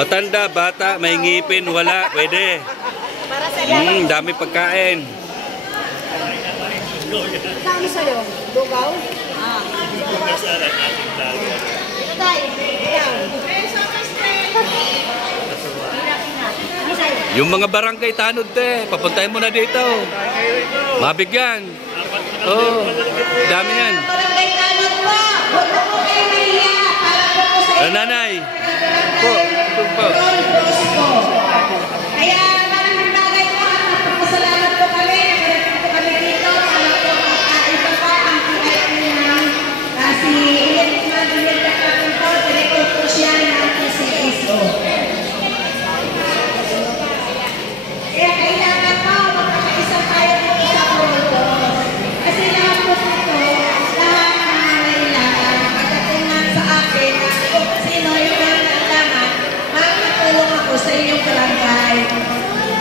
Matanda, bata, may ngipin, wala, pwede. Dami pagkain. Kano sa'yo? Lugaw? Yung mga barangay tanod te, papuntahin mo na dito. Mabigyan. Oh, dami yan. Barangay tanod po. Huwag na po kayo mahiya. Para po po sa inyo. Nanay. Po. Kaya maraming bagay po at magpapasalamat po kami. Nagdating po kami dito. Alam po ito pa ang PIP namin. Kasi iyan po na dinagdag natin po. Direktor po siya ng PCSO. Kaya kailangan po magkakaisa tayo po sa pulo. Kasi lahat po ito, lahat na nangailangan. Pagdating nga sa akin, kung sino yung nangailangan, makakatulong ako sa inyong barangay.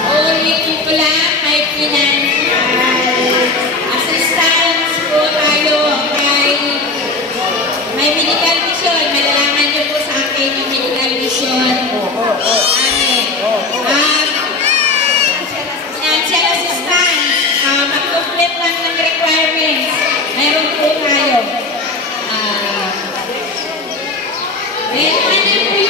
Ulitin ko lang, may financial assistance po tayo kay may medical vision. Malalaman niyo po sa akin yung medical vision. Amen. Financial assistance, mag-complete lang ng requirements. Mayroon po tayo. Ano po